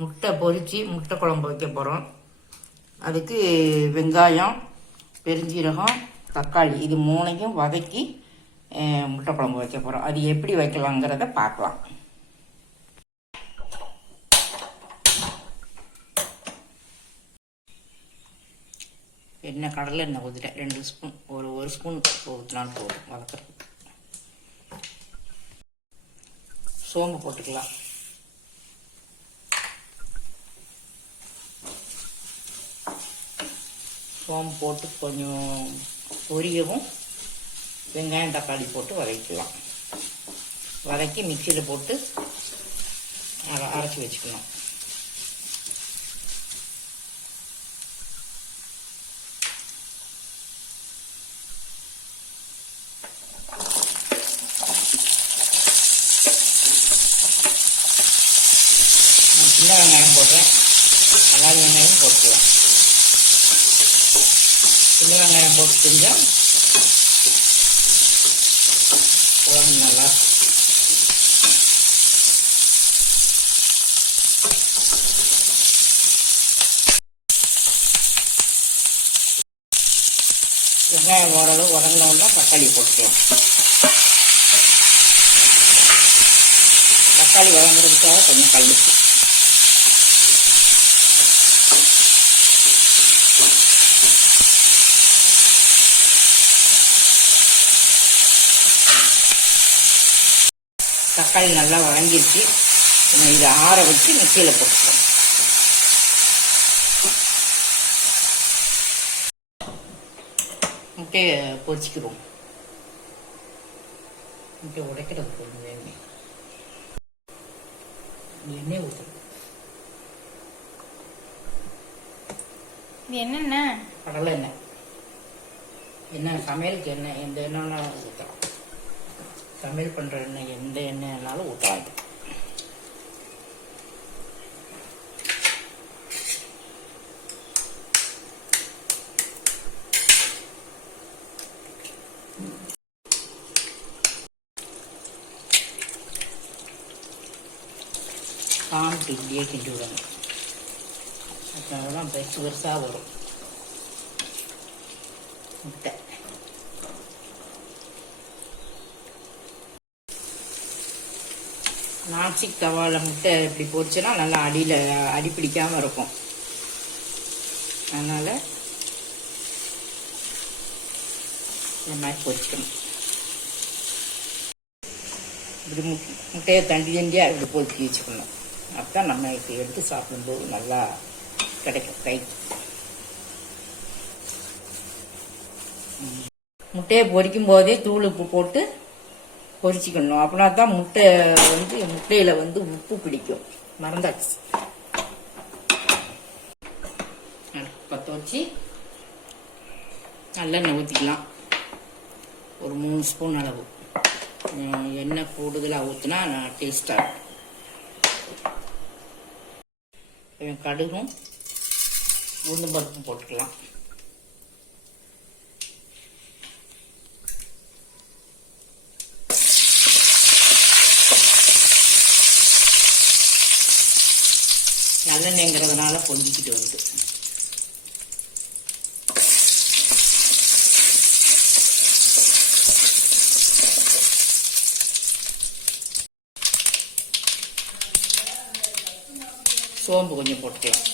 முட்டை பொரித்து முட்டை குழம்பு வைக்க போகிறோம். அதுக்கு வெங்காயம், பெருஞ்சீரகம், தக்காளி இது மூணையும் வதக்கி முட்டை குழம்பு வைக்க போகிறோம். அது எப்படி வைக்கலாங்கிறத பார்க்கலாம். எண்ணெய் கடலை எண்ணெய் ஊற்றிட்டேன் 2 ஸ்பூன், ஒரு ஸ்பூன் ஊற்றினாலும் போதும் வதக்கிறது. சோம்பு போட்டுக்கலாம். சோம்பு போட்டு கொஞ்சம் பொரியவும் வெங்காயம் தக்காளி போட்டு வதக்கலாம். வதக்கி மிக்சியில் போட்டு அரைச்சி வச்சுக்கணும். சின்ன வெங்காயம் போடுறேன், அதாவது வெங்காயம் போட்டுக்கலாம். சின்ன வெங்காயம் போட்டு செஞ்சால் குழம்பு நல்லா வெங்காயம் ஓரளவு உடனே தக்காளி போட்டுக்கலாம். தக்காளி வதங்குறதுக்காக கொஞ்சம் கல்லுப்பு. தக்காளி நல்லா வதங்கிடுச்சு. இதை ஆற வச்சு மிக்சியில் போட்டுக்கலாம். முட்டையை பொரிச்சிக்கிறோம். முட்டை உடைக்கிறது கொஞ்சம் வேணும். எண்ணெய் ஊற்றணும். இது என்னென்ன? கடலை எண்ணெய். என்ன சமையலுக்கு எண்ணெய் எந்த எண்ணெய்னாலும் ஊற்றலாம். சமையல் பண்ணுற எண்ணெய் எந்த எண்ணெய்னாலும் ஊற்றலாம். காமிட்டு இப்படியே கிண்டி விடணும். அதனாலதான் பெருசு பெருசாக வரும் முட்டை. நான்ஸ்டிக் தவாவில் முட்டை இப்படி பொரிச்சுன்னா நல்லா அடியில் அடி பிடிக்காமல் இருக்கும். அதனால் இந்த மாதிரி பொரிச்சிக்கணும். இப்படி முட்டையை தண்டியாக இப்படி பொறுக்கி வச்சுக்கணும். அப்போ நம்ம இப்போ எடுத்து சாப்பிடும்போது நல்லா கிடைக்கும் கை. முட்டையை பொரிக்கும் போதே தூள் உப்பு போட்டு பொரிச்சிக்கணும். அப்படின்னா தான் முட்டையில உப்பு பிடிக்கும். மறந்தாச்சு. பற்ற வச்சு நல்லெண்ணெய் ஊற்றிக்கலாம். ஒரு 3 ஸ்பூன் அளவு. எண்ணெய் கூடுதலாக ஊற்றினா டேஸ்டாக இருக்கும். கடுகும் உளுந்து பருப்பும் போட்டுக்கலாம். நல்லெண்ணெய்ங்கிறதுனால பொங்கிக்கிட்டு வருது. சோம்பு கொஞ்சம் போட்டுக்கலாம்.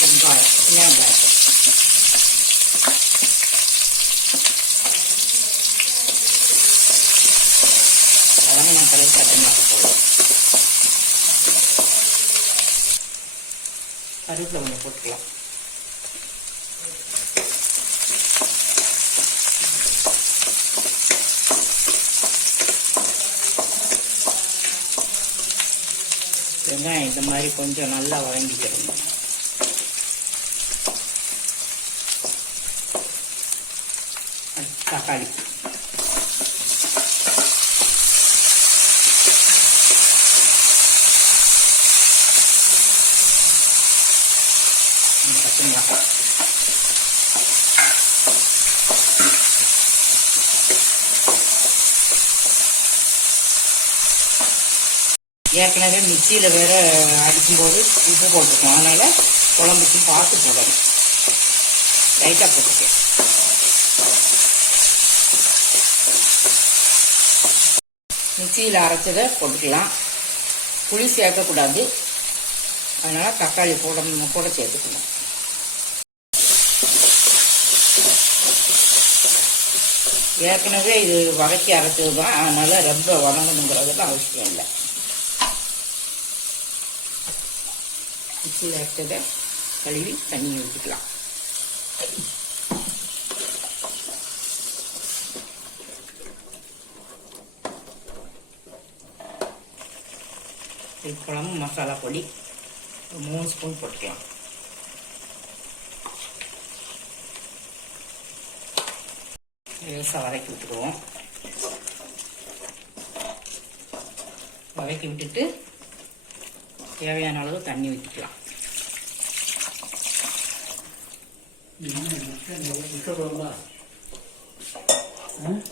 வெங்காயம், சின்ன வெங்காயம் நான் கலர் கட்டமாக போடுவேன். கருவேப்பிலை கொஞ்சம் போட்டுக்கலாம். வெங்காயம் இந்த மாதிரி கொஞ்சம் நல்லா வதங்கிக்கிறணும். தக்காளி பச்சை மிளகாய் ஏற்கனவே மிக்சியில் வேற அடிக்கும்போது உப்பு போட்டிருக்கோம், அதனால் குழம்புக்கு பார்த்து போடணும். லைட்டாக போட்டுருக்கேன். மிக்சியில் அரைச்சதை போட்டுக்கலாம். புளி சேர்க்கக்கூடாது, அதனால் தக்காளி கூட சேர்த்துக்கணும். ஏற்கனவே இது வதக்கி அரைச்சது தான், அதனால் ரொம்ப வதங்கணுங்கிறதுலாம் அவசியம் இல்லை. மிக்சியில் அரைச்சதை கழுவி தண்ணி ஊற்றிக்கலாம். குழம்பு மசாலா பொடி 3 ஸ்பூன் போட்டுக்கலாம். லேசாக வதக்கி விட்டுருவோம். வதக்கி விட்டுட்டு தேவையான அளவு தண்ணி ஊற்றிக்கலாம்.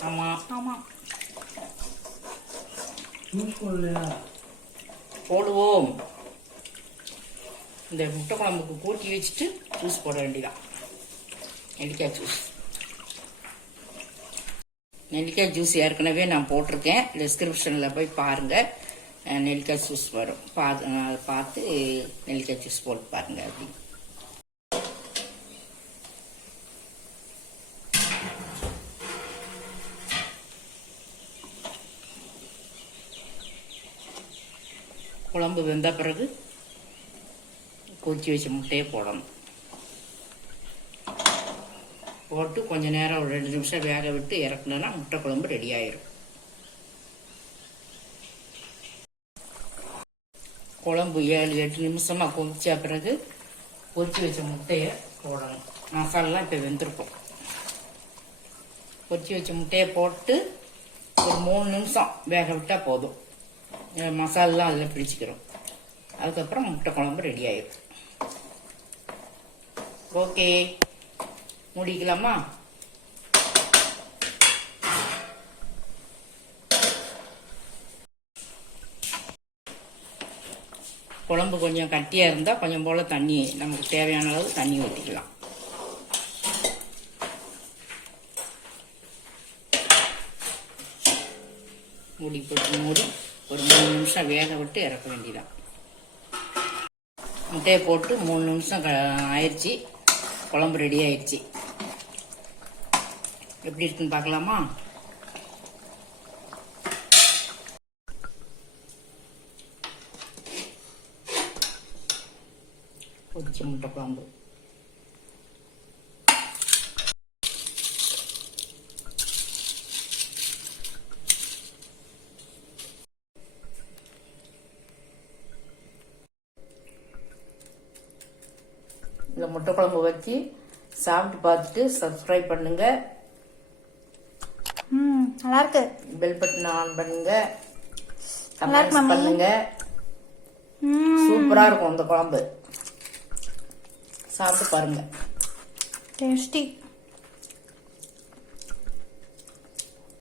ஆமாம் ஆமாம் போடுவோம். இந்த முட்டை குழம்புக்கு கூட்டி வச்சுட்டு ஜூஸ் போட வேண்டியதான். நெல்லிக்காய் ஜூஸ். நெல்லிக்காய் ஜூஸ் ஏற்கனவே நான் போட்டிருக்கேன், டிஸ்கிரிப்ஷனில் போய் பாருங்கள். நெல்லிக்காய் ஜூஸ் வரும், பார்த்து நெல்லிக்காய் ஜூஸ் போட்டு பாருங்கள். அப்படி குழம்பு வெந்த பிறகு கொதிச்சு வச்ச முட்டையை போடணும். போட்டு கொஞ்ச நேரம் ஒரு 2 நிமிஷம் வேக விட்டு இறக்குனா முட்டை குழம்பு ரெடி ஆயிரும். குழம்பு 7-8 நிமிஷமாக கொதிச்ச பிறகு கொதிச்சு வச்ச முட்டையை போடணும். மசாலெலாம் இப்போ வெந்திருக்கும். கொதிச்சு வச்ச முட்டையை போட்டு ஒரு 3 நிமிஷம் வேக விட்டால் போதும். மசாலெலாம் அதில் பிடிச்சிக்கிறோம். அதுக்கப்புறம் முட்டை குழம்பு ரெடி ஆயிடும். ஓகே, மூடிக்கலாமா? குழம்பு கொஞ்சம் கட்டியாக இருந்தால் கொஞ்சம் போல் தண்ணி, நமக்கு தேவையான அளவு தண்ணி ஊற்றிக்கலாம். மூடி போட்டு மூடி ஒரு 3 நிமிஷம் வேக விட்டு இறக்க வேண்டியதான். முட்டையை போட்டு 3 நிமிஷம் ஆயிடுச்சு. குழம்பு ரெடி ஆயிடுச்சு. எப்படி இருக்குன்னு பார்க்கலாமா? கொதிச்ச முட்டை குழம்பு. இந்த முட்டை குழம்பு வச்சு சாப்பிட்டு பார்த்துட்டு சப்ஸ்கிரைப் பண்ணுங்க. நல்லா இருக்கு. பெல் பட்டன் ஆன் பண்ணுங்க, கமெண்ட்ஸ் பண்ணுங்க. சூப்பரா இருக்கும் இந்த குழம்பு. சாப்பிட்டு பாருங்க. டேஸ்டி.